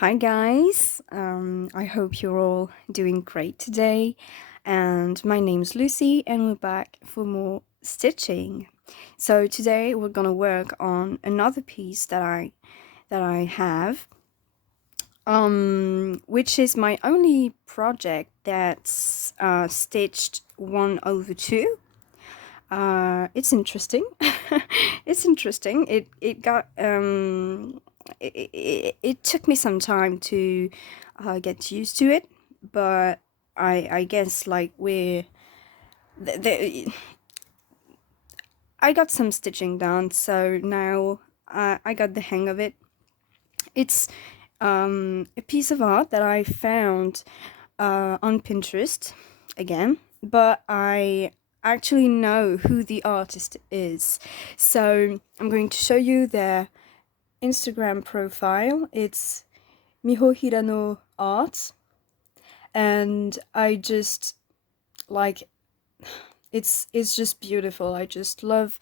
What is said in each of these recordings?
Hi guys, I hope you're all doing great today. And my name's Lucy, and we're back for more stitching. So today we're gonna work on another piece that I have, which is my only project that's stitched 1/2. It's interesting. It's interesting. It got it took me some time to get used to it, but I guess like the I got some stitching done, so now I got the hang of it. It's a piece of art that I found on Pinterest again, but I actually know who the artist is. So I'm going to show you their Instagram profile. It's Miho Hirano Art, and I just like it's just beautiful. I just love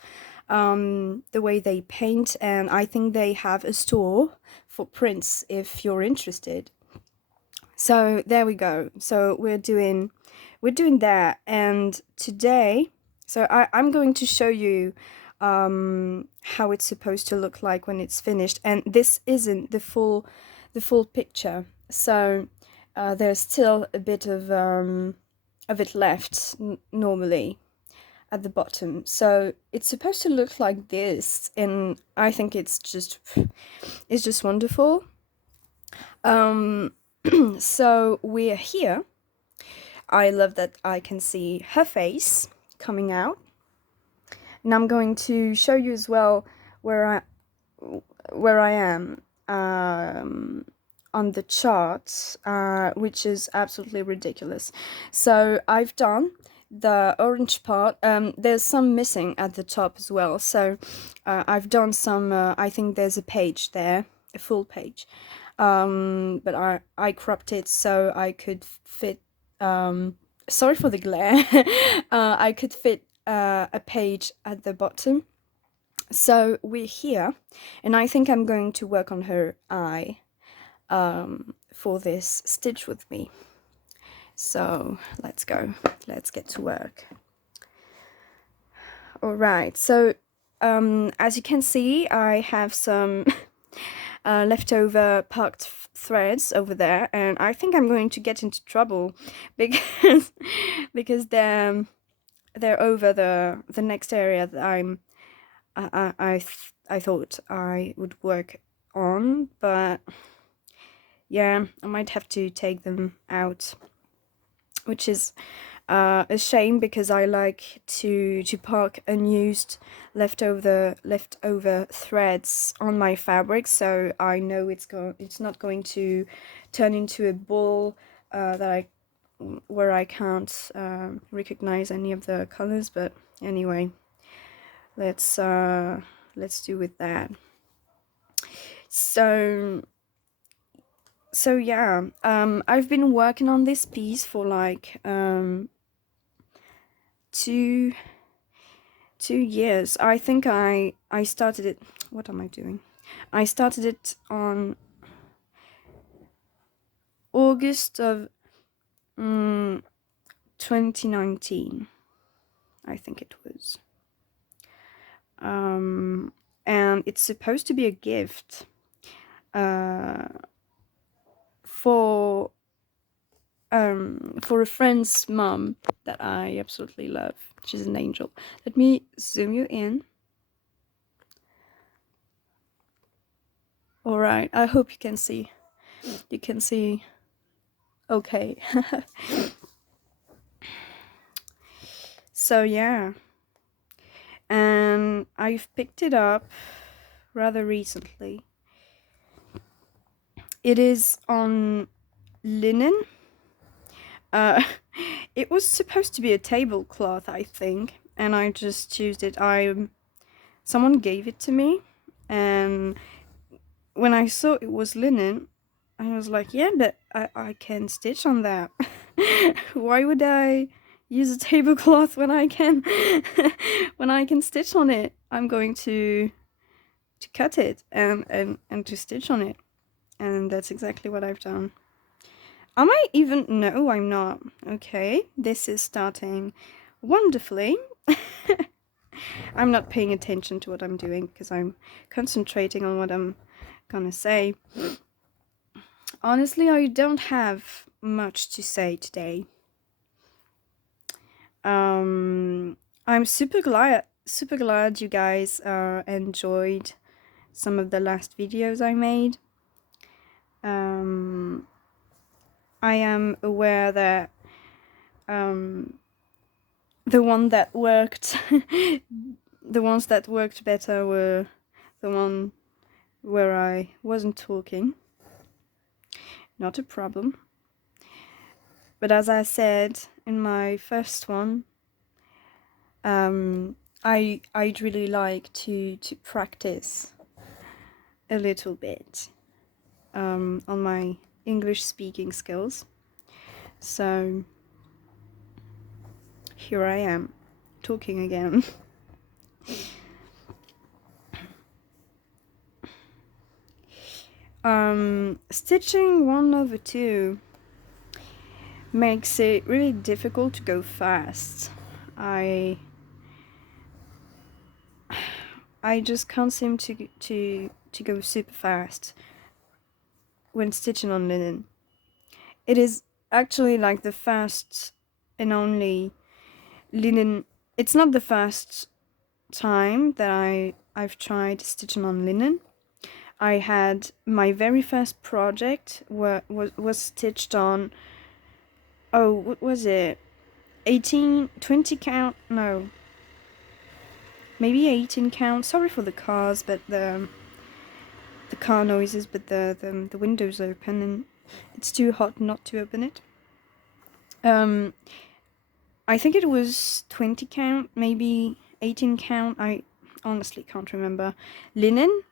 the way they paint, and I think they have a store for prints if you're interested. So there we go. So we're doing that, and today, so I'm going to show you how it's supposed to look like when it's finished, and this isn't the full picture. So there's still a bit of it left normally at the bottom. So it's supposed to look like this, and I think it's just wonderful. Um, so we're here. I love that I can see her face coming out, and I'm going to show you as well where I am on the chart, which is absolutely ridiculous. So I've done the orange part. There's some missing at the top as well. So I've done some. I think there's a page there, a full page. But I cropped it so I could fit. Sorry for the glare. I could fit a page at the bottom. So we're here, and I think I'm going to work on her eye for this stitch with me. So let's go. Let's get to work. All right. So as you can see, I have some leftover parked threads over there, and I think I'm going to get into trouble because they're over the next area that I thought I would work on, but yeah, I might have to take them out, which is a shame because I like to park unused leftover threads on my fabric, so I know it's not going to turn into a ball where I can't recognize any of the colors. But anyway, let's do with that. So yeah, I've been working on this piece for like 2 years. I think I started it. What am I doing? I started it on August of 2019. I think it was. And it's supposed to be a gift for a friend's mom that I absolutely love. She's an angel. Let me zoom you in. All right, I hope you can see. You can see. Okay. So yeah, and I've picked it up rather recently. It is on linen. It was supposed to be a tablecloth, I think, and I just used it. Someone gave it to me, and when I saw it was linen, I was like, yeah, but I can stitch on that. Why would I use a tablecloth when I can when I can stitch on it? I'm going to cut it and to stitch on it. And that's exactly what I've done. I might even... No, I'm not. Okay, this is starting wonderfully. I'm not paying attention to what I'm doing because I'm concentrating on what I'm gonna say. Honestly, I don't have much to say today. I'm super glad you guys enjoyed some of the last videos I made. I am aware that the one that worked, the ones that worked better were the one where I wasn't talking. Not a problem. But as I said in my first one, I'd really like to practice a little bit on my English speaking skills. So here I am, talking again. Stitching 1/2 makes it really difficult to go fast. I just can't seem to go super fast when stitching on linen. It is actually like the first and only linen. It's not the first time that I've tried stitching on linen. I had my very first project was stitched on, oh, what was it? 20 count? No. Maybe 18 count. Sorry for the cars, but the car noises, but the window's open and it's too hot not to open it. I think it was 20 count, maybe 18 count. I honestly can't remember. Linen.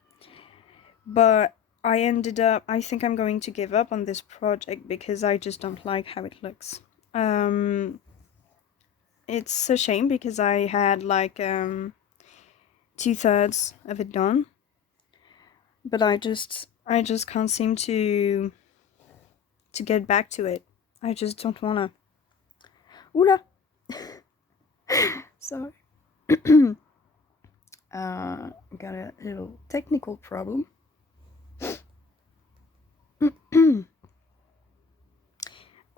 But I ended up, I think I'm going to give up on this project because I just don't like how it looks. It's a shame because I had like 2/3 of it done. But I just can't seem to get back to it. I just don't wanna. Oula! Sorry. Got a little technical problem.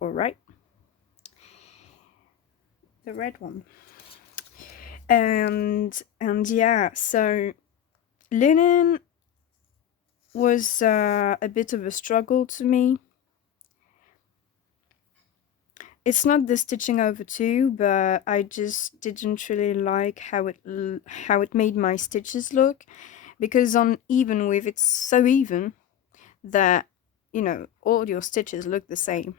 Alright. The red one. And yeah, so linen was a bit of a struggle to me. It's not the stitching over two, but I just didn't really like how it made my stitches look, because on even width it's so even that, you know, all your stitches look the same.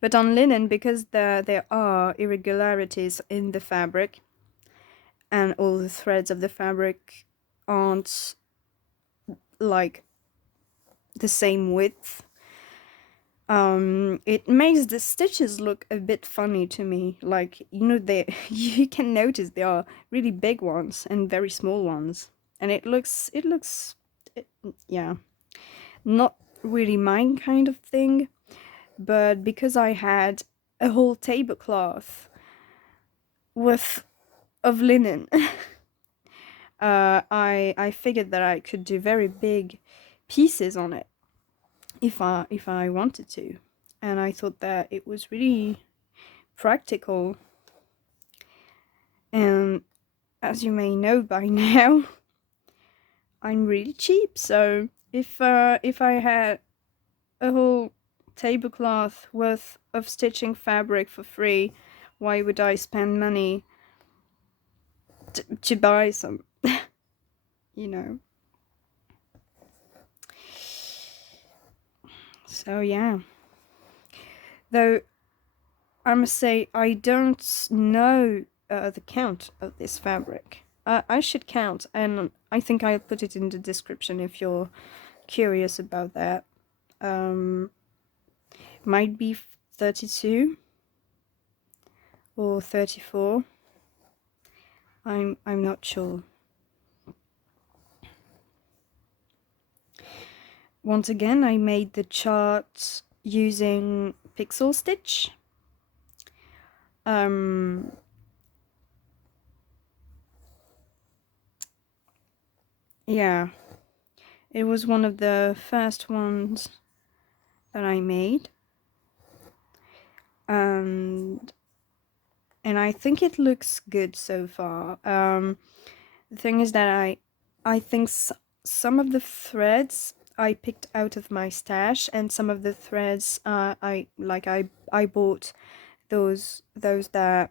But on linen, because there are irregularities in the fabric and all the threads of the fabric aren't like the same width, it makes the stitches look a bit funny to me. Like, you know, you can notice there are really big ones and very small ones, and it looks yeah, not really mine kind of thing. But because I had a whole tablecloth worth of linen, I figured that I could do very big pieces on it if I wanted to, and I thought that it was really practical. And as you may know by now, I'm really cheap, so if I had a whole tablecloth worth of stitching fabric for free, why would I spend money to buy some? You know. So yeah. Though I must say I don't know the count of this fabric. I should count, and I think I'll put it in the description if you're curious about that. Might be 32 or 34. I'm not sure. once again, I made the chart using pixel stitch. Yeah, it was one of the first ones that I made, and I think it looks good so far. The thing is that I think some of the threads I picked out of my stash, and some of the threads I bought those that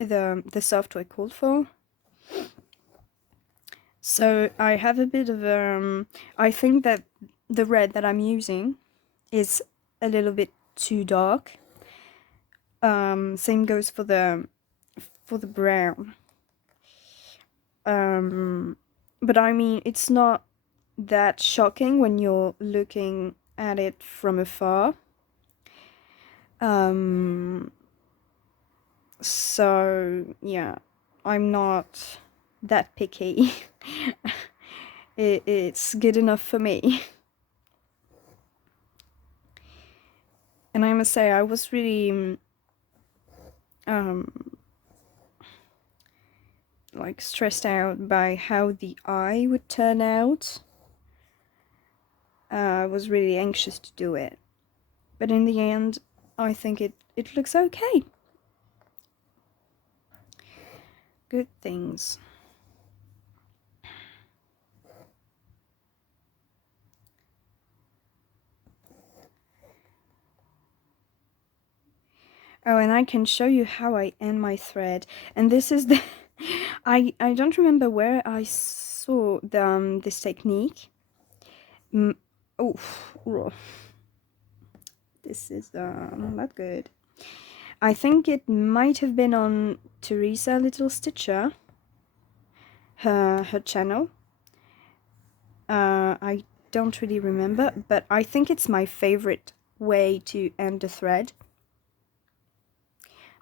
the software called for. So I have a bit of I think that the red that I'm using is a little bit too dark. Same goes for the brown. But I mean, it's not that shocking when you're looking at it from afar. So yeah, I'm not that picky. It's good enough for me. And I must say, I was really like stressed out by how the eye would turn out. I was really anxious to do it, but in the end, I think it looks okay. Good things. Oh, and I can show you how I end my thread. And this is the I don't remember where I saw this technique. Oh, this is not good. I think it might have been on Teresa Little Stitcher, her channel. I don't really remember, but I think it's my favorite way to end a thread.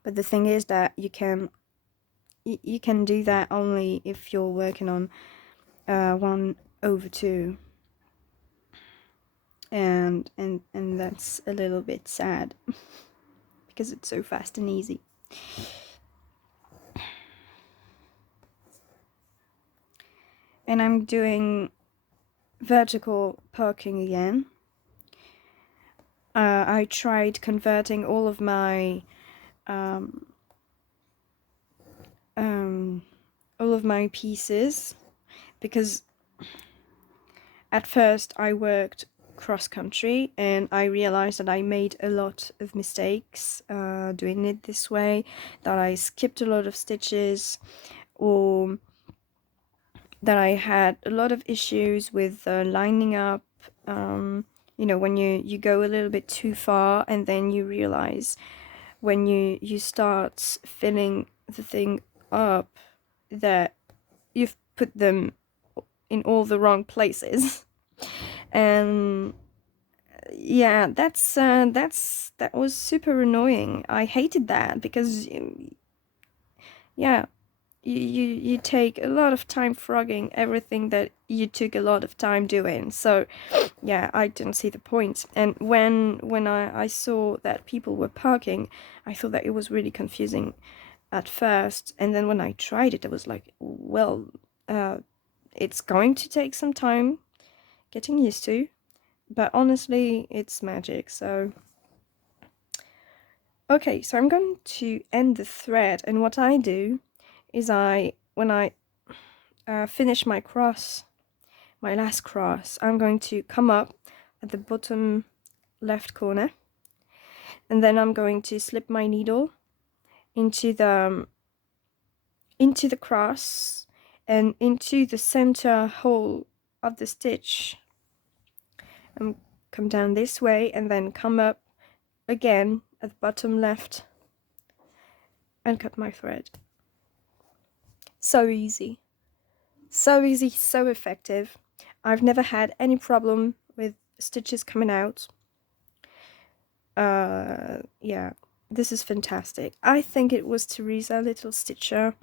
But the thing is that you can do that only if you're working on 1/2, and that's a little bit sad because it's so fast and easy. And I'm doing vertical parking again. I tried converting all of my pieces, because at first I worked cross-country and I realized that I made a lot of mistakes doing it this way, that I skipped a lot of stitches, or that I had a lot of issues with lining up. You know, when you go a little bit too far, and then you realize when you start filling the thing up that you've put them in all the wrong places. And yeah, that was super annoying. I hated that because yeah, you take a lot of time frogging everything that you took a lot of time doing. So yeah, I didn't see the point. And when I saw that people were parking, I thought that it was really confusing at first. And then when I tried it, I was like, well, it's going to take some time getting used to, but honestly, it's magic. So okay, so I'm going to end the thread, and what I do is when I finish my last cross, I'm going to come up at the bottom left corner, and then I'm going to slip my needle into the cross and into the center hole of the stitch, and come down this way, and then come up again at the bottom left and cut my thread. So easy, so effective. I've never had any problem with stitches coming out. Yeah, this is fantastic. I think it was Teresa Little Stitcher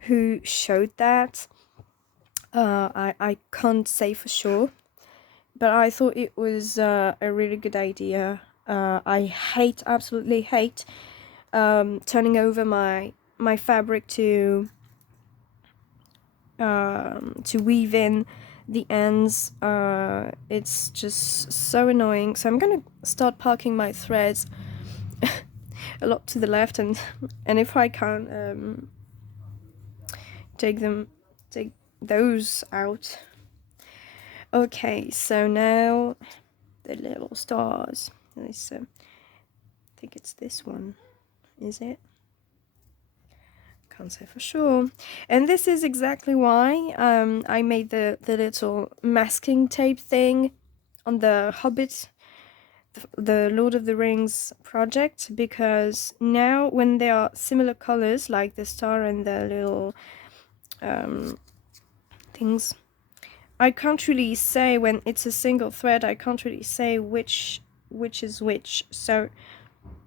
who showed that. I can't say for sure, but I thought it was a really good idea. I absolutely hate turning over my fabric to weave in the ends. It's just so annoying. So I'm gonna start parking my threads a lot to the left, and if I can take those out. Okay, so now the little stars. This, I think it's this one. Is it? Can't say for sure. And this is exactly why I made the little masking tape thing on the Hobbit, the Lord of the Rings project, because now when there are similar colors, like the star and the little things, I can't really say, when it's a single thread, I can't really say which is which. So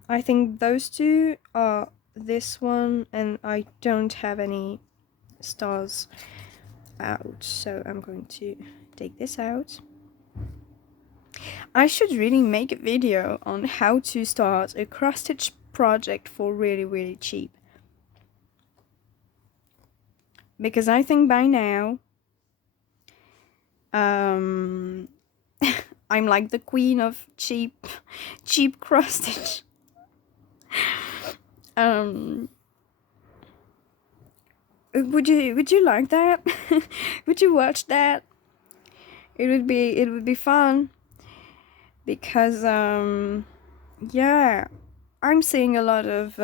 I think those two are this one, and I don't have any stars out, so I'm going to take this out. I should really make a video on how to start a cross stitch project for really cheap, because I think by now I'm like the queen of cheap cross stitch. Would you like that? Would you watch that? It would be fun, because yeah, I'm seeing a lot of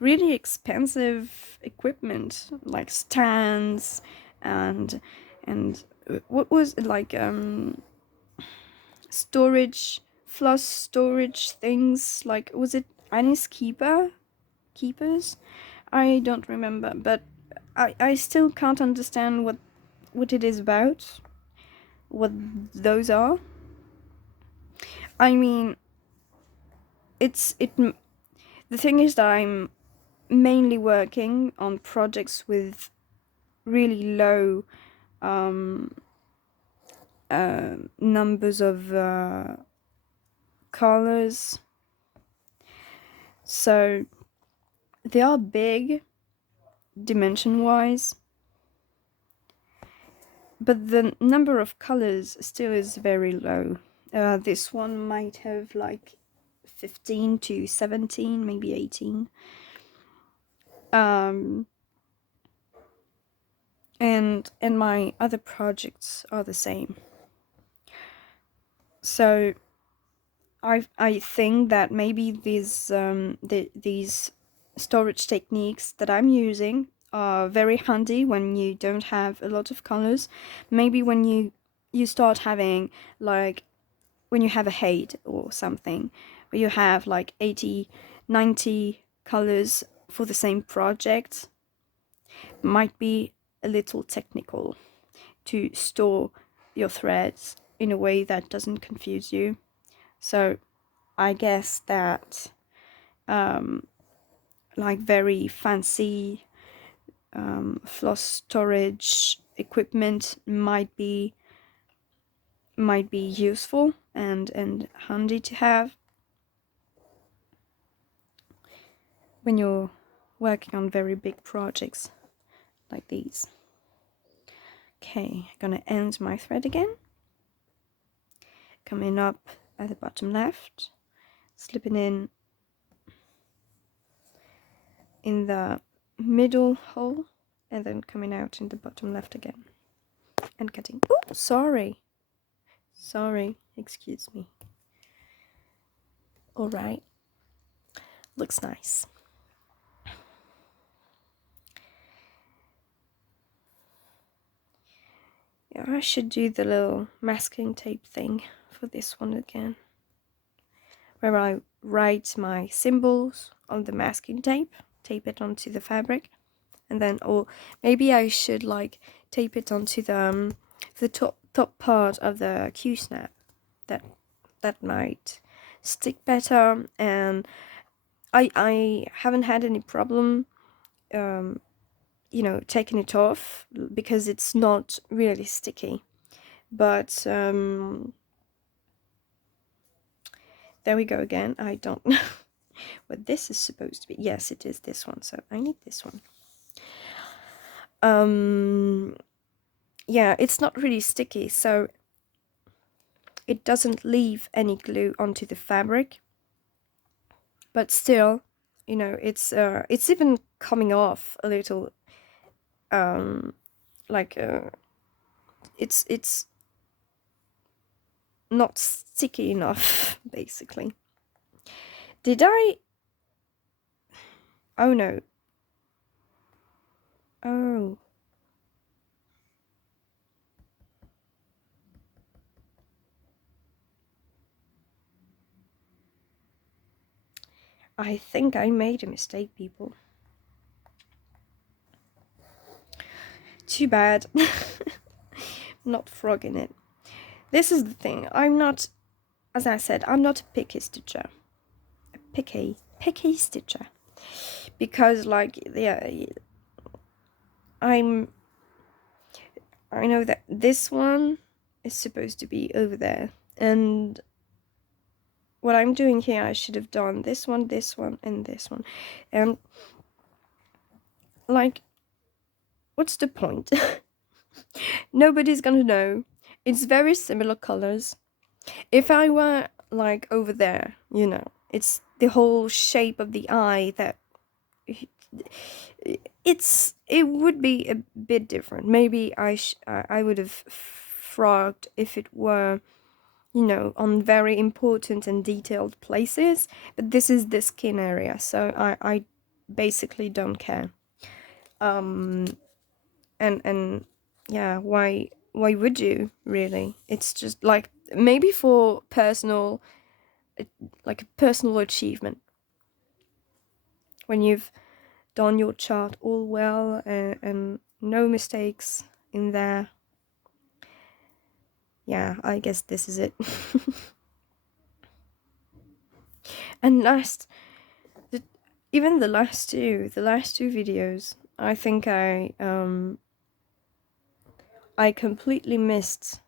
really expensive equipment, like stands and what was it, like storage, floss storage things, like, was it Annie's keepers? I don't remember, but I still can't understand what it is about, what those are. I mean, the thing is that I'm mainly working on projects with really low numbers of colors, so they are big dimension wise, but the number of colors still is very low. This one might have like 15 to 17, maybe 18. And my other projects are the same. So I think that maybe these storage techniques that I'm using are very handy when you don't have a lot of colors. Maybe when you start having, like, when you have a HAID or something, where you have like 80, 90 colors for the same project, might be a little technical to store your threads in a way that doesn't confuse you. So I guess that like very fancy floss storage equipment might be useful and handy to have when you're working on very big projects like these. Okay, I'm gonna end my thread again, coming up at the bottom left, slipping in the middle hole, and then coming out in the bottom left again and cutting. Oh, sorry, excuse me. All right, looks nice. Yeah, I should do the little masking tape thing for this one again, where I write my symbols on the masking tape, tape it onto the fabric, and then, or maybe I should like tape it onto the top part of the Q-snap. That might stick better, and I haven't had any problem taking it off, because it's not really sticky. But there we go again. I don't know what this is supposed to be. Yes, it is this one, so I need this one. Yeah, it's not really sticky, so it doesn't leave any glue onto the fabric. But still, you know, it's even coming off a little, like it's not sticky enough, basically. Did I? Oh no. Oh. I think I made a mistake, people. Too bad. Not frogging it. This is the thing. I'm not, as I said, I'm not a picky stitcher. A picky stitcher. Because, like, yeah, I know that this one is supposed to be over there. And what I'm doing here, I should have done this one, and this one. And, like, what's the point? Nobody's gonna know. It's very similar colors. If I were, like, over there, you know, it's the whole shape of the eye that it would be a bit different. Maybe I would have frogged if it were, you know, on very important and detailed places, but this is the skin area, so I basically don't care. And yeah, why would you really? It's just like maybe for personal, like a personal achievement, when you've done your chart all well, and no mistakes in there. Yeah, I guess this is it. And even the last two videos, I think I completely missed.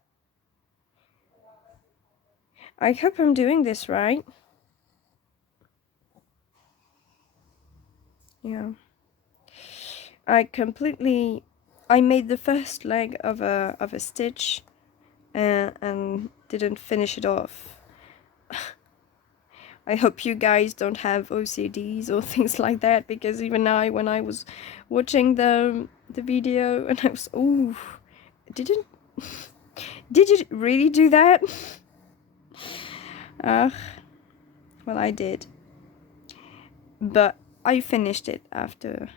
I hope I'm doing this right. Yeah. I made the first leg of a stitch, and didn't finish it off. I hope you guys don't have OCDs or things like that, because even when I was watching the video, and I was, oh, did you really do that? Well, I did, but I finished it after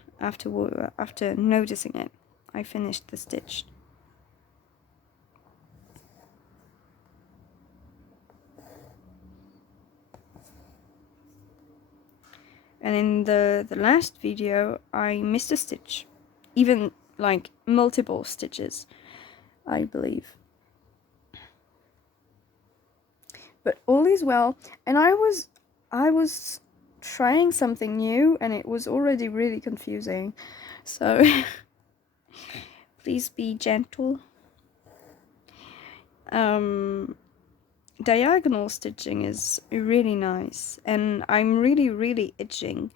noticing it. I finished the stitch. And in the last video, I missed a stitch, even like multiple stitches, I believe. But all is well, and I was trying something new, and it was already really confusing. So please be gentle. Diagonal stitching is really nice, and I'm really itching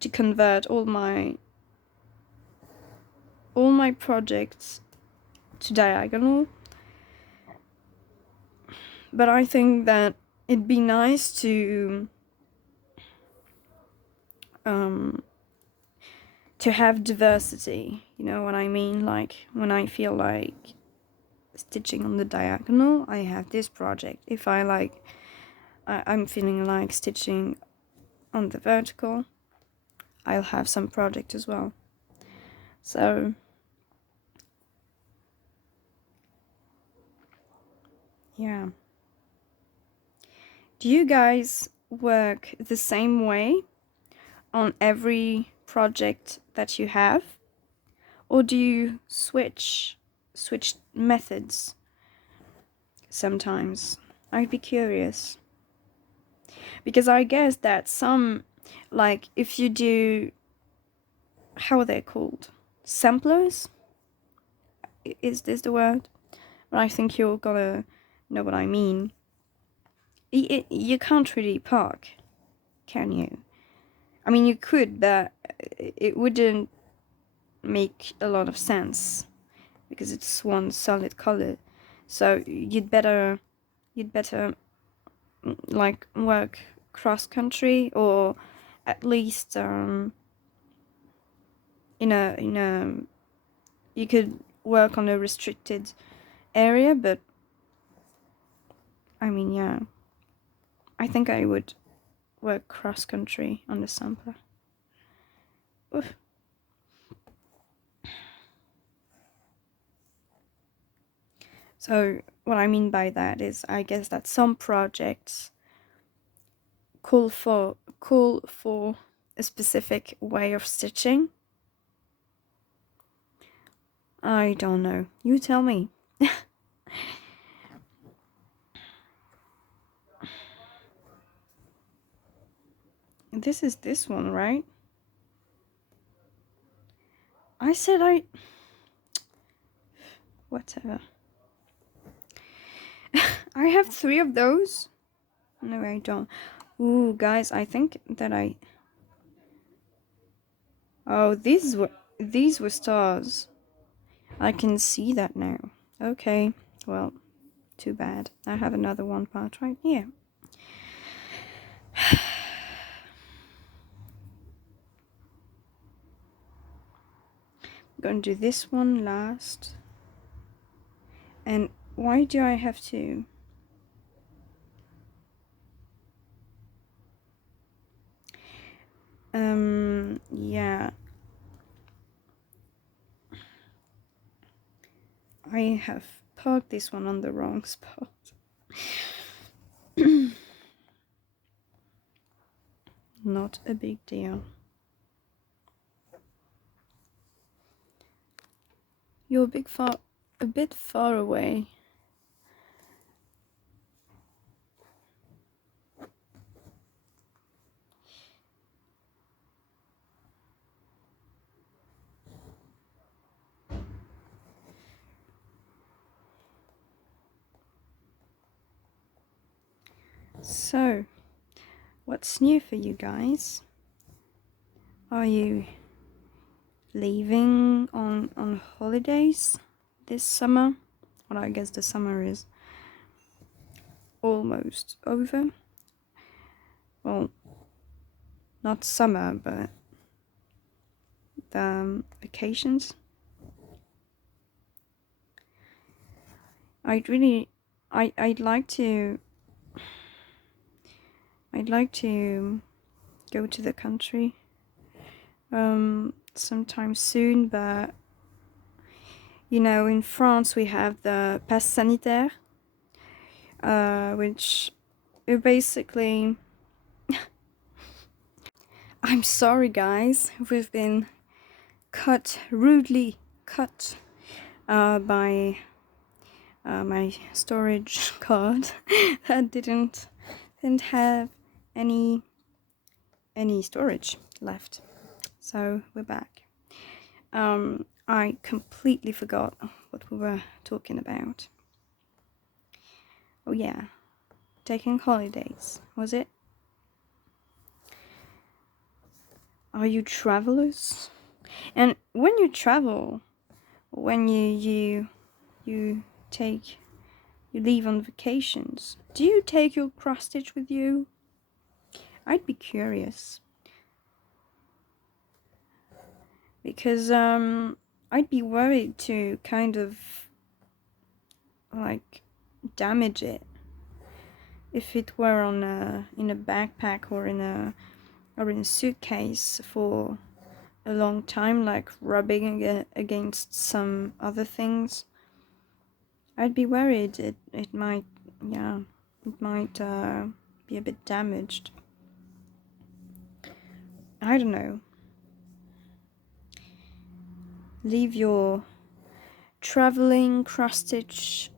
to convert all my projects to diagonal. But I think that it'd be nice to have diversity, you know what I mean? Like, when I feel like stitching on the diagonal, I have this project. If I'm feeling like stitching on the vertical, I'll have some project as well. So yeah. Do you guys work the same way on every project that you have? Or do you switch methods sometimes? I'd be curious. Because I guess that some, like, if you do, how are they called? Samplers? Is this the word? but I think you're gonna know what I mean. You can't really park, can you? I mean, you could, but it wouldn't make a lot of sense because it's one solid color. So you'd better like work cross country, or at least in a you could work on a restricted area. But I mean, yeah, I think I would work cross country on the sampler. Oof. So what I mean by that is, I guess that some projects call for a specific way of stitching. I don't know. You tell me. This is this one, right? I said whatever. I have 3 of those. No, I don't. Ooh, guys, I think that oh, these were stars. I can see that now. Okay, well, too bad. I have another one part right here. I'm gonna do this one last. And why do I have to? Yeah. I have parked this one on the wrong spot. Not a big deal. You're a bit far away. So, what's new for you guys? Are you leaving on holidays this summer? Well, I guess the summer is almost over. Well, not summer, but the vacations. I'd like to go to the country sometime soon, but you know, in France we have the pass sanitaire, which basically I'm sorry guys, we've been rudely cut by my storage card that didn't have any storage left. So we're back. I completely forgot what we were talking about. Oh yeah, taking holidays, was it? Are you travelers? And when you travel, when you leave on vacations, do you take your cross stitch with you? I'd be curious. Because I'd be worried to kind of like damage it if it were in a backpack or in a suitcase for a long time, like rubbing against some other things. I'd be worried it might be a bit damaged. I don't know. Leave your traveling cross stitch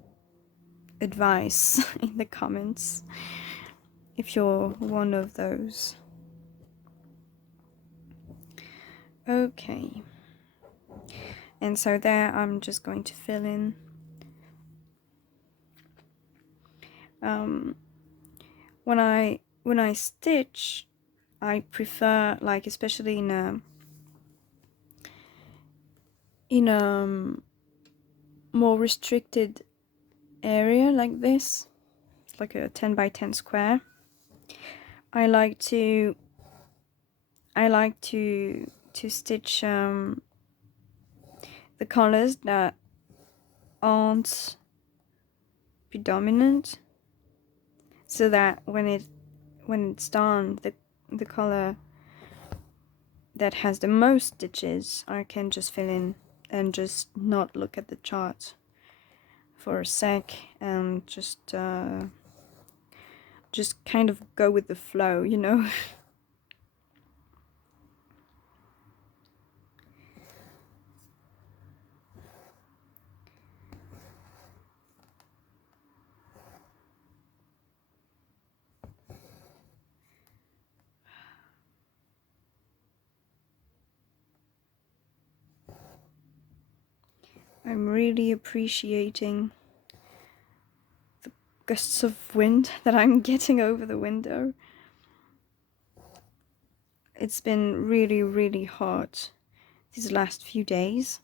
advice in the comments if you're one of those. Okay, and so there I'm just going to fill in When I stitch, I prefer, like, especially in a more restricted area like this, like a 10 by 10 square. I like to stitch the colors that aren't predominant, so that when it's done, the color that has the most stitches I can just fill in and just not look at the chart for a sec and just kind of go with the flow, you know. I'm really appreciating the gusts of wind that I'm getting over the window. It's been really, really hot these last few days.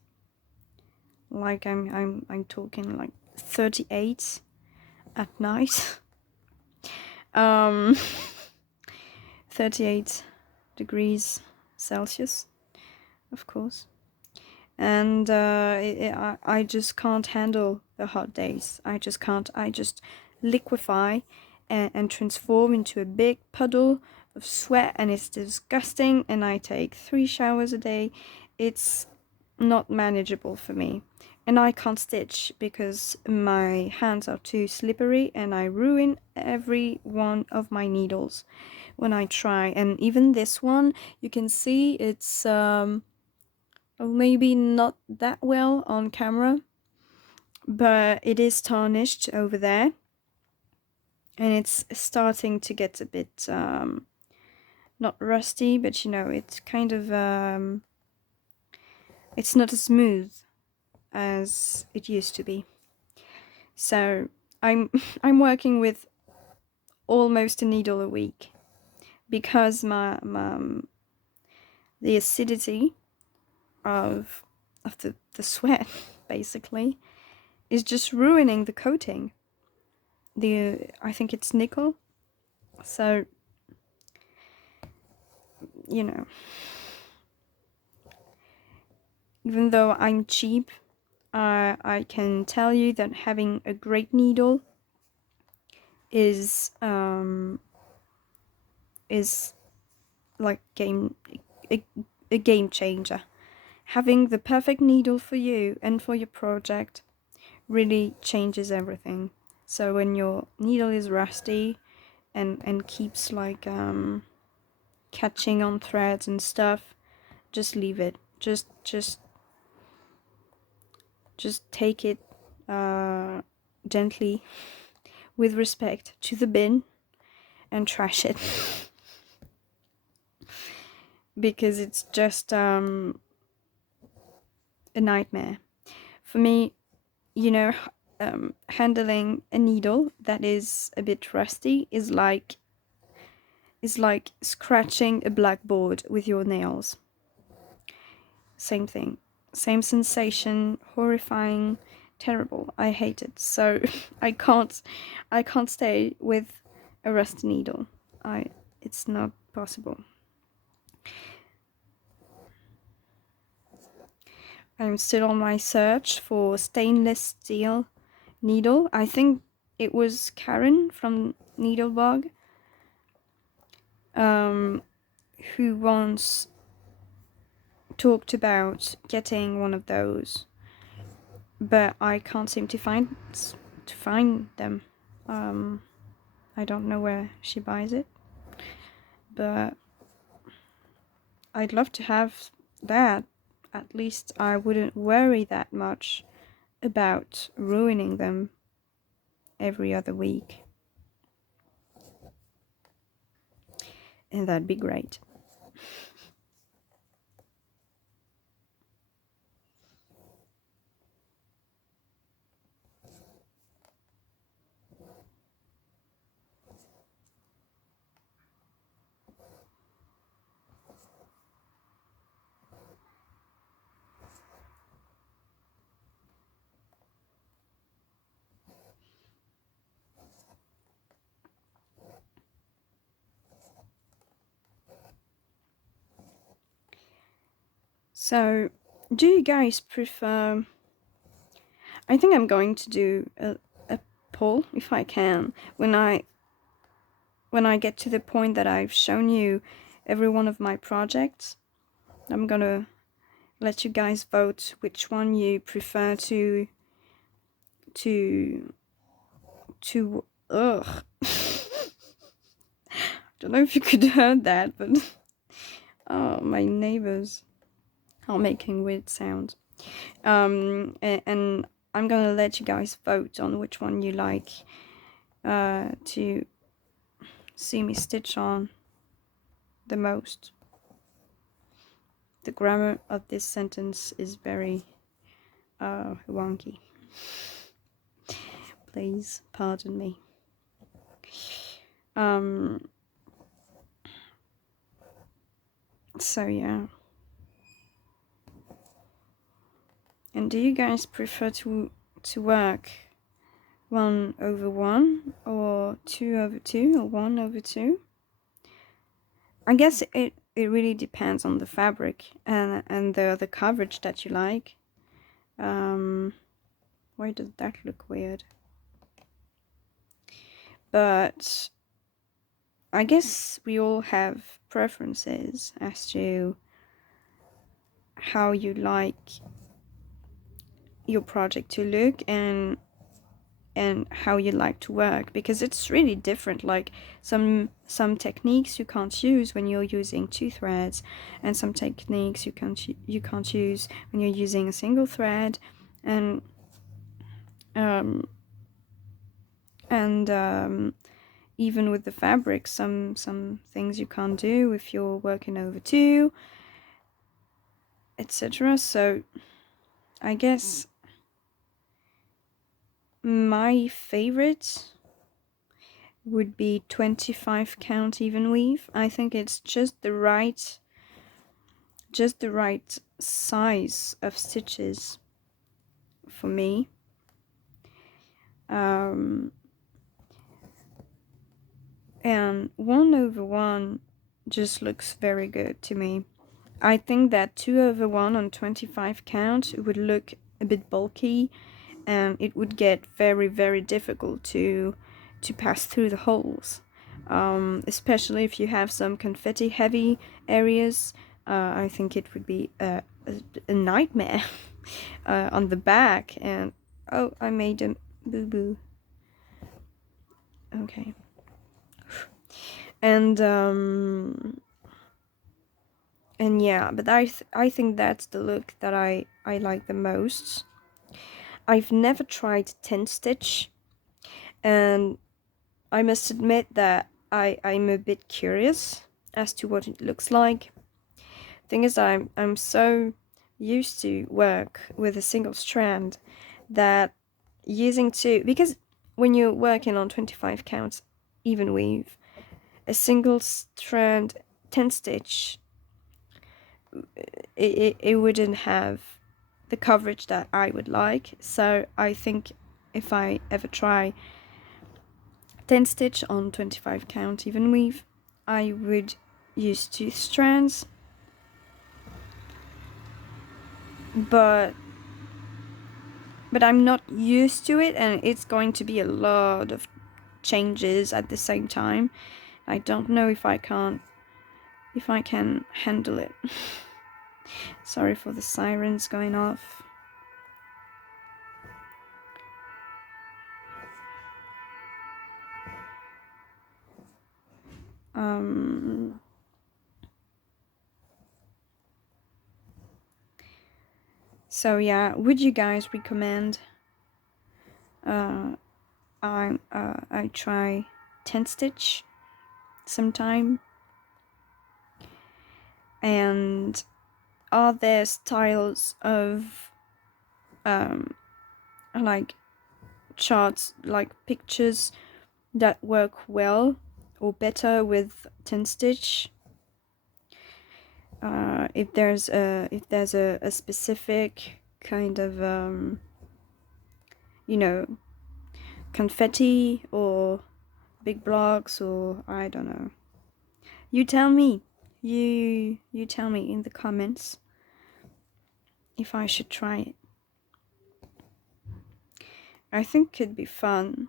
Like I'm talking like 38 at night. 38 degrees Celsius, of course. And I just can't handle the hot days. I just can't. I just liquefy and transform into a big puddle of sweat, and it's disgusting, and I take 3 showers a day. It's not manageable for me. And I can't stitch because my hands are too slippery, and I ruin every one of my needles when I try. And even this one, you can see it's maybe not that well on camera, but it is tarnished over there, and it's starting to get a bit not rusty, but you know, it's kind of it's not as smooth as it used to be. So I'm I'm working with almost a needle a week because my the acidity of the sweat basically is just ruining the coating. I think it's nickel, so you know, even though I'm cheap, I can tell you that having a great needle is like a game changer. Having the perfect needle for you and for your project really changes everything. So when your needle is rusty and keeps like catching on threads and stuff, just leave it. Just take it gently, with respect, to the bin and trash it. Because it's just a nightmare for me, you know. Handling a needle that is a bit rusty is like scratching a blackboard with your nails. Same thing, same sensation, horrifying, terrible. I hate it. So I can't stay with a rusty needle. It's not possible. I'm still on my search for stainless steel needle. I think it was Karen from Needlebug who once talked about getting one of those, but I can't seem to find them. I don't know where she buys it, but I'd love to have that. At least I wouldn't worry that much about ruining them every other week. And that'd be great. So, do you guys prefer? I think I'm going to do a poll if I can when I get to the point that I've shown you every one of my projects. I'm gonna let you guys vote which one you prefer to ugh. Don't know if you could hear that, but oh, my neighbors are making weird sounds. And I'm gonna let you guys vote on which one you like to see me stitch on the most. The grammar of this sentence is very wonky. Please pardon me. So yeah. And do you guys prefer to work 1/1 or 2/2 or 1/2? I guess it really depends on the fabric and the coverage that you like. Why does that look weird? But I guess we all have preferences as to how you like your project to look and how you like to work, because it's really different. Like some techniques you can't use when you're using 2 threads, and some techniques you can't use when you're using a single thread, and even with the fabric, some things you can't do if you're working over 2, etc. So I guess my favorite would be 25 count even weave. I think it's just the right size of stitches for me. And 1/1 just looks very good to me. I think that 2/1 on 25 count would look a bit bulky, and it would get very, very difficult to pass through the holes, especially if you have some confetti heavy areas. I think it would be a nightmare on the back. And oh, I made a boo-boo. Okay. And yeah, but I think that's the look that I like the most. I've never tried 10 stitch, and I must admit that I'm a bit curious as to what it looks like. Thing is, I'm so used to work with a single strand that using 2, because when you're working on 25 counts even weave, a single strand 10 stitch, it wouldn't have the coverage that I would like. So I think if I ever try 10 stitch on 25 count even weave, I would use 2 strands. But I'm not used to it, and it's going to be a lot of changes at the same time. I don't know if I can handle it. Sorry for the sirens going off. So yeah, would you guys recommend I try 10 stitch sometime? And are there styles of like charts, like pictures, that work well or better with 10 stitch? If there's a specific kind of confetti or big blocks, or I don't know. You tell me. You tell me in the comments. if I should try it. I think it could be fun.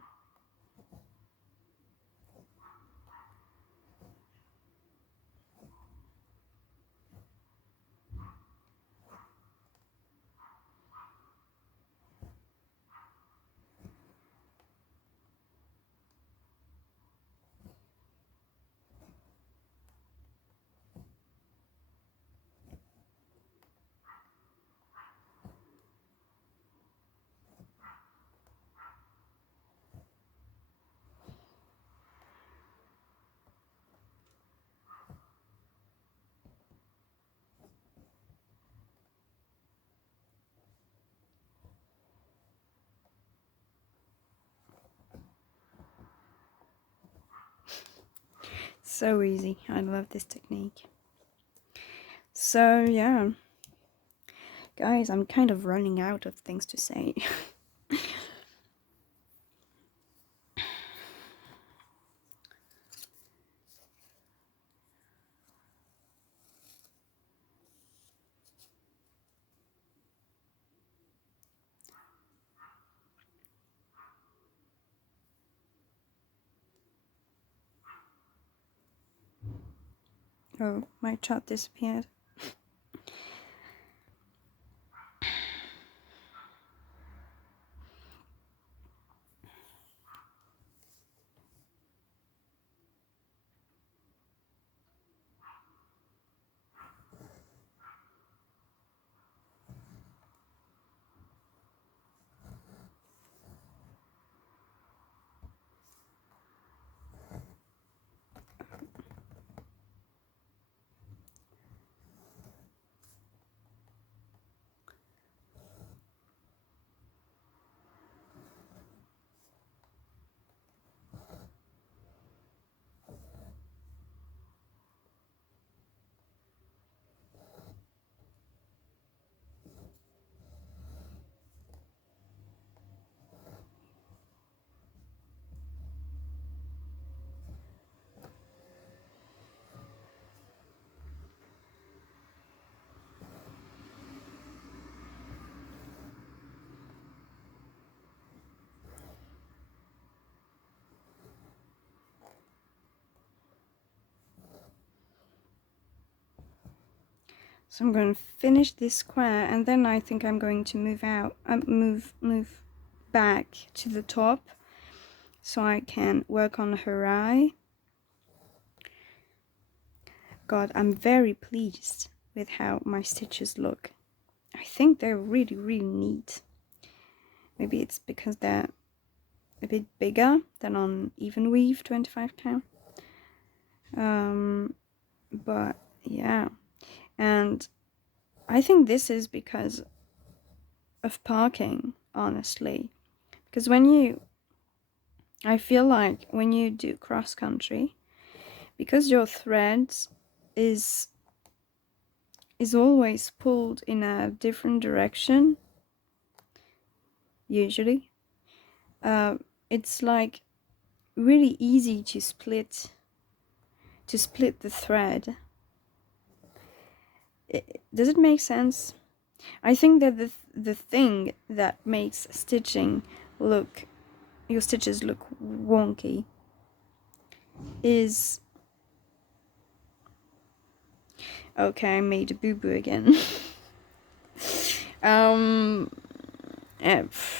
So easy. I love this technique. So yeah, guys, I'm kind of running out of things to say. Oh, my chat disappeared. So I'm going to finish this square, and then I think I'm going to move back to the top, so I can work on her eye. God, I'm very pleased with how my stitches look. I think they're really, really neat. Maybe it's because they're a bit bigger than on even weave 25 count. But yeah, and I think this is because of parking, honestly, because I feel like when you do cross country, because your threads is always pulled in a different direction, usually, it's like really easy to split the thread. Does it make sense? I think that the thing that makes your stitches look wonky is... Okay, I made a boo-boo again.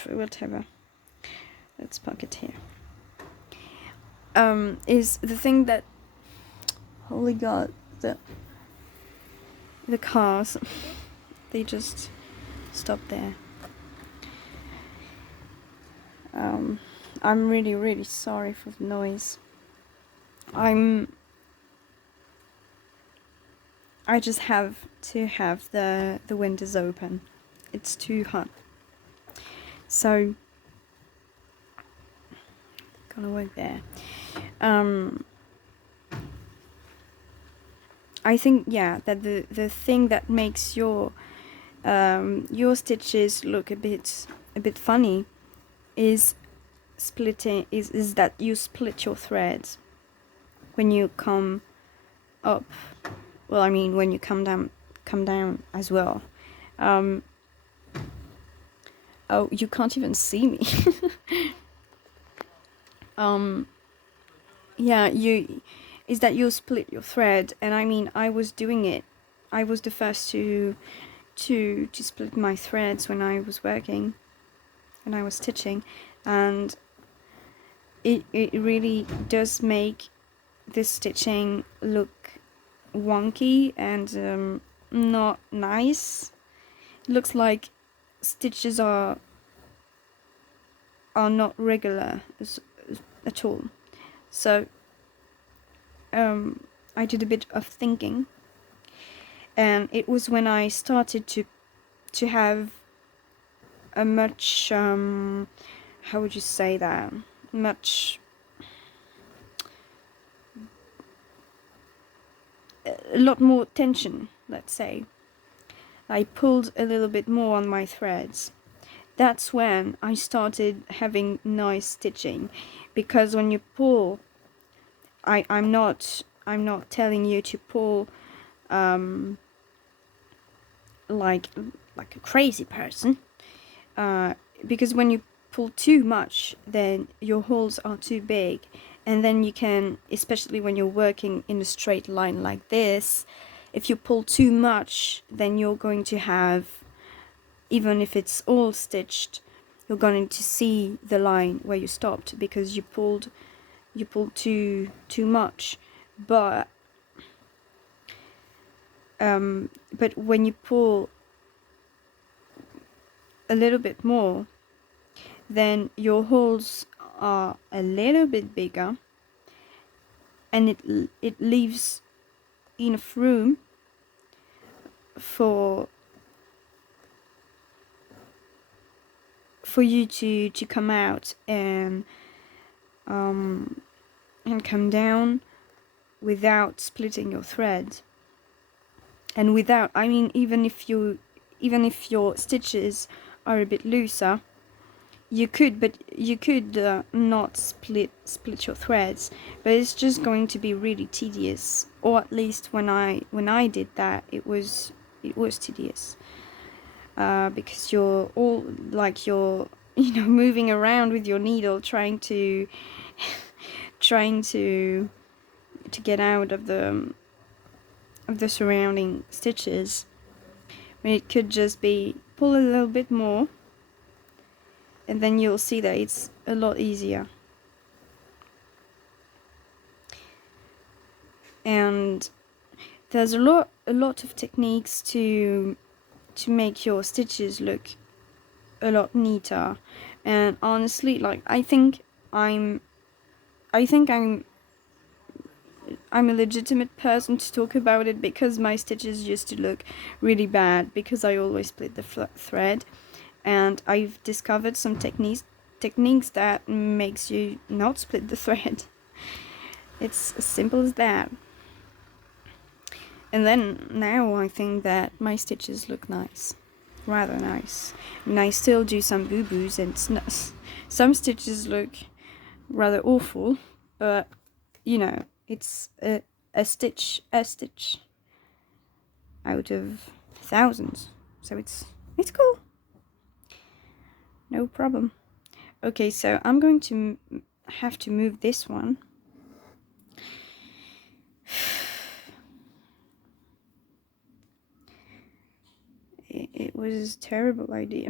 Whatever. Let's park it here. Is the thing that... Holy God, the cars, they just stop there. I'm really, really sorry for the noise. I just have to have the windows open. It's too hot. So, gonna work there. I think, yeah, that the thing that makes your stitches look a bit funny is that you split your threads when you come up. Well, I mean when you come down as well. Oh, you can't even see me. Yeah, is that you split your thread, and I mean, I was doing it. I was the first to split my threads when I was working, when I was stitching, and it really does make this stitching look wonky and not nice. It looks like stitches are not regular at all. So I did a bit of thinking, and it was when I started to have a much how would you say that, much a lot more tension, let's say. I pulled a little bit more on my threads. That's when I started having nice stitching, because when you pull, I'm not telling you to pull like a crazy person, because when you pull too much, then your holes are too big, and then you can, especially when you're working in a straight line like this, if you pull too much, then you're going to have, even if it's all stitched, you're going to see the line where you stopped because you pulled too much. But when you pull a little bit more, then your holes are a little bit bigger, and it leaves enough room for you to come out and come down without splitting your thread. And without, I mean, even if your stitches are a bit looser, you could not split your threads, but it's just going to be really tedious. Or at least when I did that, it was tedious, because you're all like, you're moving around with your needle trying to get out of the surrounding stitches, when it could just be pull a little bit more, and then you'll see that it's a lot easier. And there's a lot of techniques to make your stitches look a lot neater. And honestly, like, I think I'm a legitimate person to talk about it, because my stitches used to look really bad because I always split the thread, and I've discovered some techniques that makes you not split the thread. It's as simple as that. And then now I think that my stitches look nice, rather nice. And I still do some boo-boos, and some stitches look rather awful, but it's a stitch out of thousands, so it's cool, no problem. Okay, so I'm going to have to move this one. It was a terrible idea.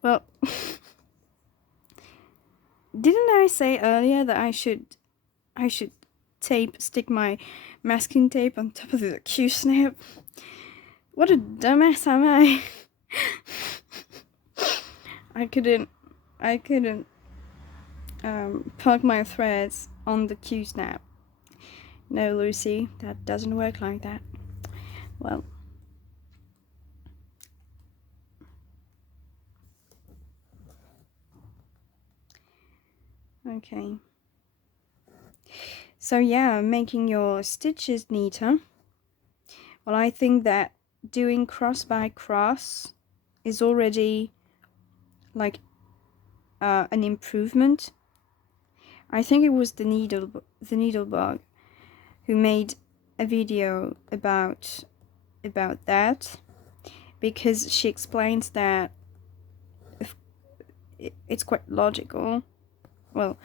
Well, didn't I say earlier that I should stick my masking tape on top of the Q-snap? What a dumbass am I? I couldn't plug my threads on the Q-snap. No, Lucy, that doesn't work like that. Well, okay. So yeah, making your stitches neater. Well, I think that doing cross by cross is already like an improvement. I think it was the Needlebug who made a video about that, because she explains that it's quite logical. Well,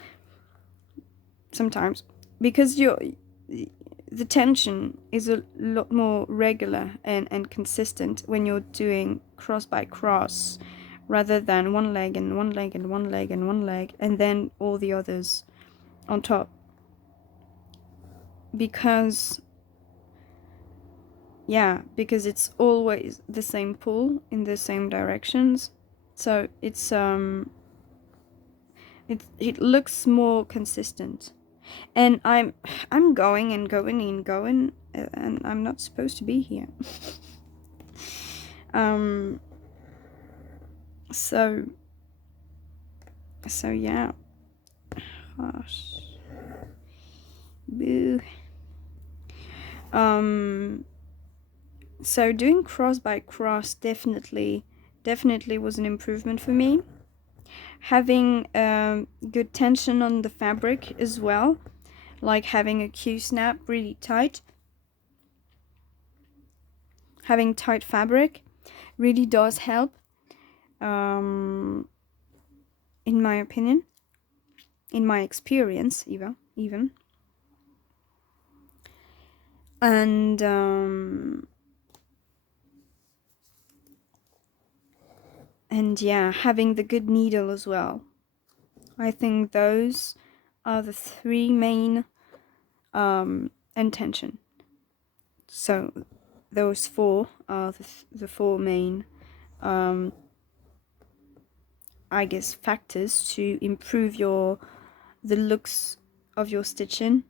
sometimes, because the tension is a lot more regular and consistent when you're doing cross by cross, rather than one leg and one leg and one leg and one leg and then all the others on top. Because it's always the same pull in the same directions, so it's it looks more consistent. And I'm going and going and going, and I'm not supposed to be here. So yeah. Gosh. Boo. So doing cross by cross definitely was an improvement for me. Having good tension on the fabric as well, like having a Q-snap really tight. Having tight fabric really does help, in my opinion, in my experience, even. And yeah, having the good needle as well. I think those are the three main intention. So those four are the four main I guess factors to improve the looks of your stitching.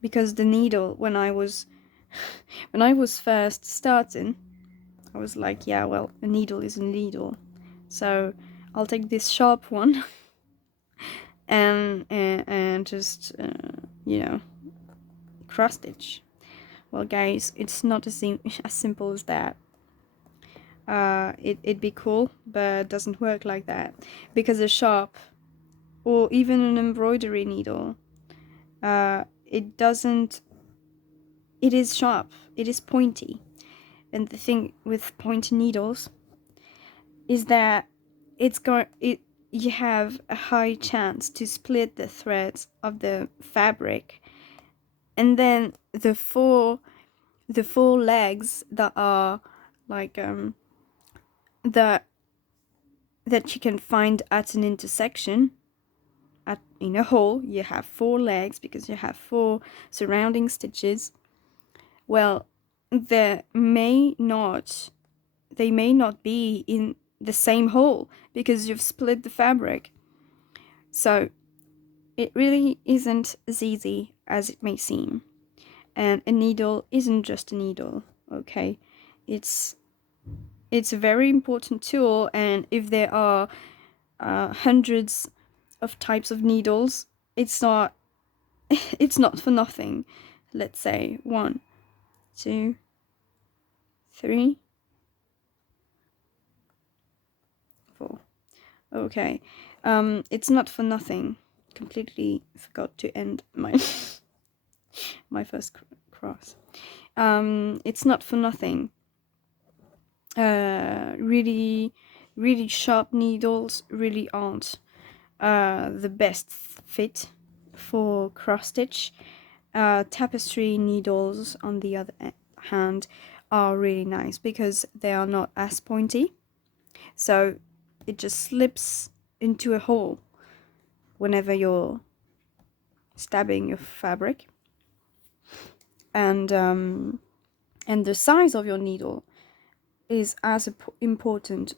Because the needle, when I was first starting, I was like, yeah, well, a needle is a needle, so I'll take this sharp one and just cross stitch. Well, guys, it's not as simple as that. It'd be cool, but it doesn't work like that, because a sharp or even an embroidery needle, it is sharp, it is pointy. And the thing with pointy needles is that you have a high chance to split the threads of the fabric, and then the four legs that are like that you can find at an intersection, in a hole. You have 4 legs because you have 4 surrounding stitches. Well, they may not be in the same hole because you've split the fabric. So it really isn't as easy as it may seem. And a needle isn't just a needle, okay? It's a very important tool, and if there are hundreds of types of needles, it's not for nothing. Let's say 1, 2, 3, 4. Okay, it's not for nothing. Completely forgot to end my my first cross. It's not for nothing. Really sharp needles really aren't the best fit for cross stitch. Tapestry needles, on the other hand, are really nice because they are not as pointy, so it just slips into a hole whenever you're stabbing your fabric. And the size of your needle is as important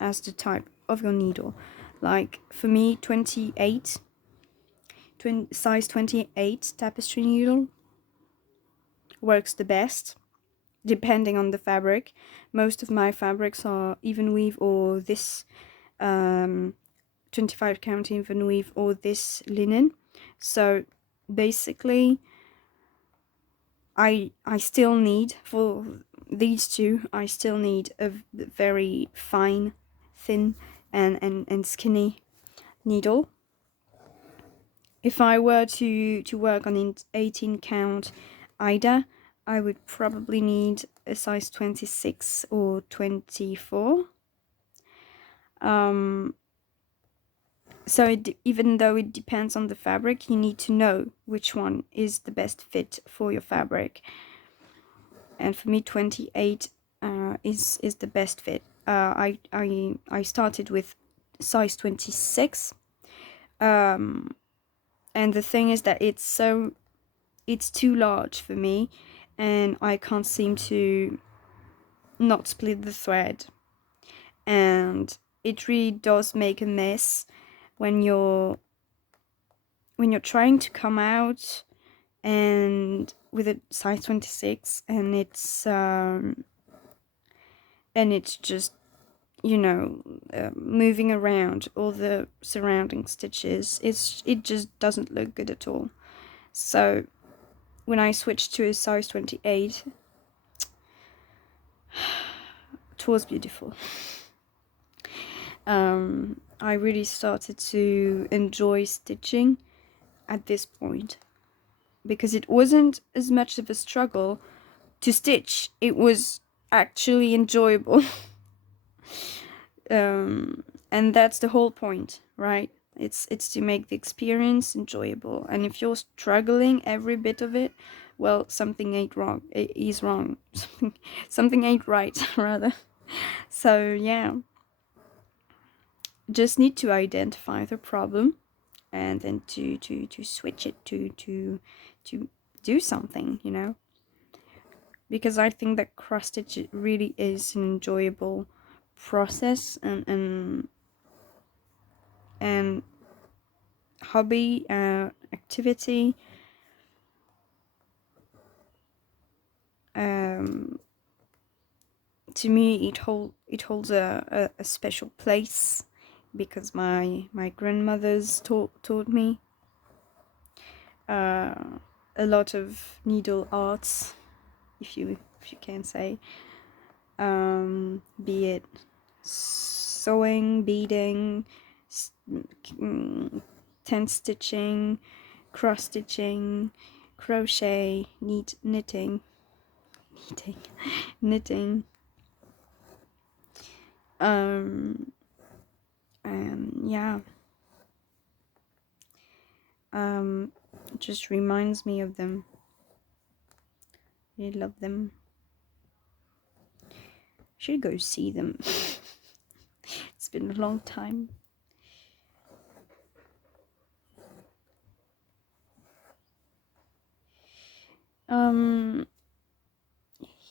as the type of your needle. Like for me, size 28 tapestry needle works the best, depending on the fabric. Most of my fabrics are even weave or this 25 count even weave or this linen. So basically, I still need, for these two, I still need a very fine, thin and skinny needle. If I were to work on an 18 count Ida, I would probably need a size 26 or 24. So even though it depends on the fabric, you need to know which one is the best fit for your fabric. And for me, 28 is the best fit. I started with size 26, and the thing is that it's too large for me, and I can't seem to not split the thread, and it really does make a mess when you're trying to come out and with a size 26, and it's just, you know, moving around all the surrounding stitches. It just doesn't look good at all. So when I switched to a size 28, it was beautiful. I really started to enjoy stitching at this point, because it wasn't as much of a struggle to stitch. It was actually enjoyable. And that's the whole point, right? It's to make the experience enjoyable. And if you're struggling every bit of it, well, something ain't wrong. It is wrong. Something ain't right, rather. So yeah, just need to identify the problem, and then to switch it to do something, you know. Because I think that cross stitch really is an enjoyable process and hobby, activity. To me, it holds a special place, because my grandmothers taught me a lot of needle arts, if you can say, be it sewing, beading, tent stitching, cross stitching, crochet, knitting. And yeah, it just reminds me of them. I love them. Should go see them. It's been a long time.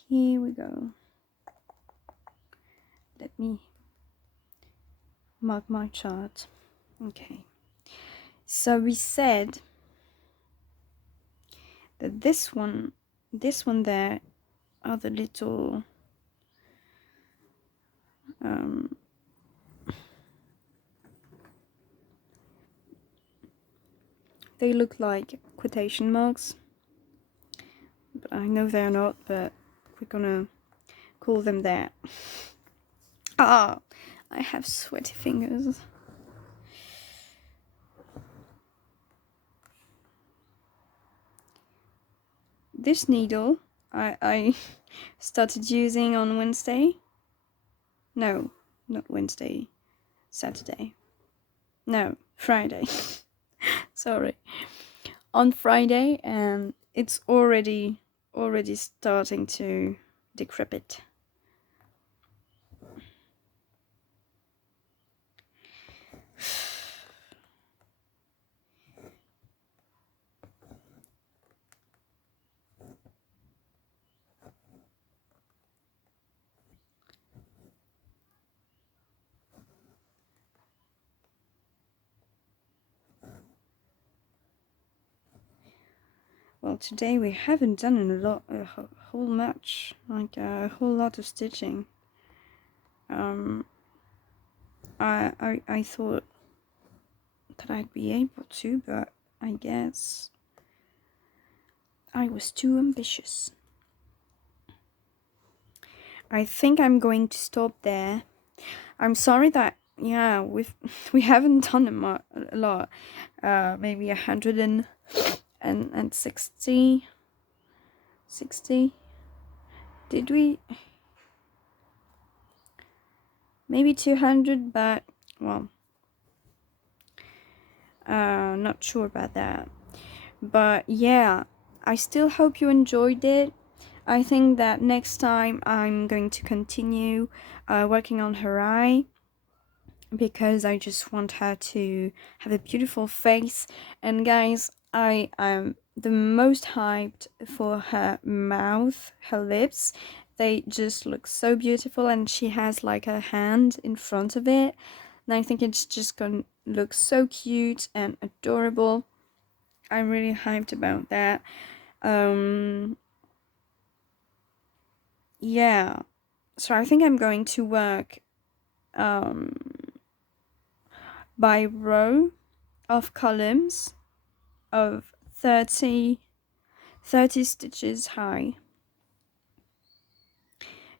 Here we go. Let me mark my chart. Okay. So we said that this one there are the little they look like quotation marks, but I know they're not, but we're gonna call them that. Ah, I have sweaty fingers. This needle I started using on Wednesday. No, not Wednesday. Saturday. No, Friday. Sorry. On Friday, and it's already starting to decrepit. Well, today we haven't done a whole much, like a whole lot of stitching. I thought that I'd be able to, but I guess I was too ambitious. I think I'm going to stop there. I'm sorry that yeah we haven't done a lot. Maybe 160. Did we? Maybe 200, but well, not sure about that. But yeah, I still hope you enjoyed it. I think that next time I'm going to continue working on her eye, because I just want her to have a beautiful face. And guys, I am the most hyped for her mouth, her lips. They just look so beautiful, and she has like a hand in front of it. And I think it's just gonna look so cute and adorable. I'm really hyped about that. Um, yeah. So I think I'm going to work um, by row of columns of 30 stitches high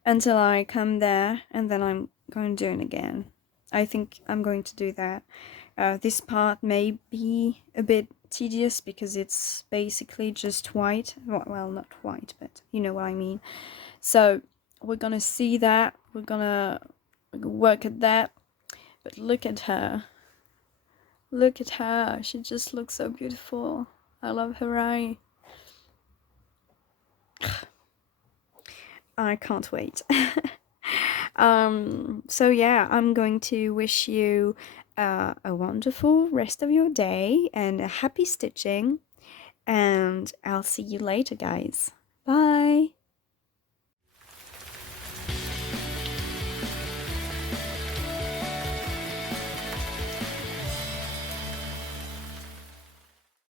until I come there, and then I'm going to do it again. I think I'm going to do that. This part may be a bit tedious because it's basically just white. Well, not white, but you know what I mean. So we're gonna see that. We're gonna work at that. But look at her. Look at her. She just looks so beautiful. I love her eye. I can't wait. So yeah, I'm going to wish you a wonderful rest of your day and a happy stitching. And I'll see you later, guys. Bye.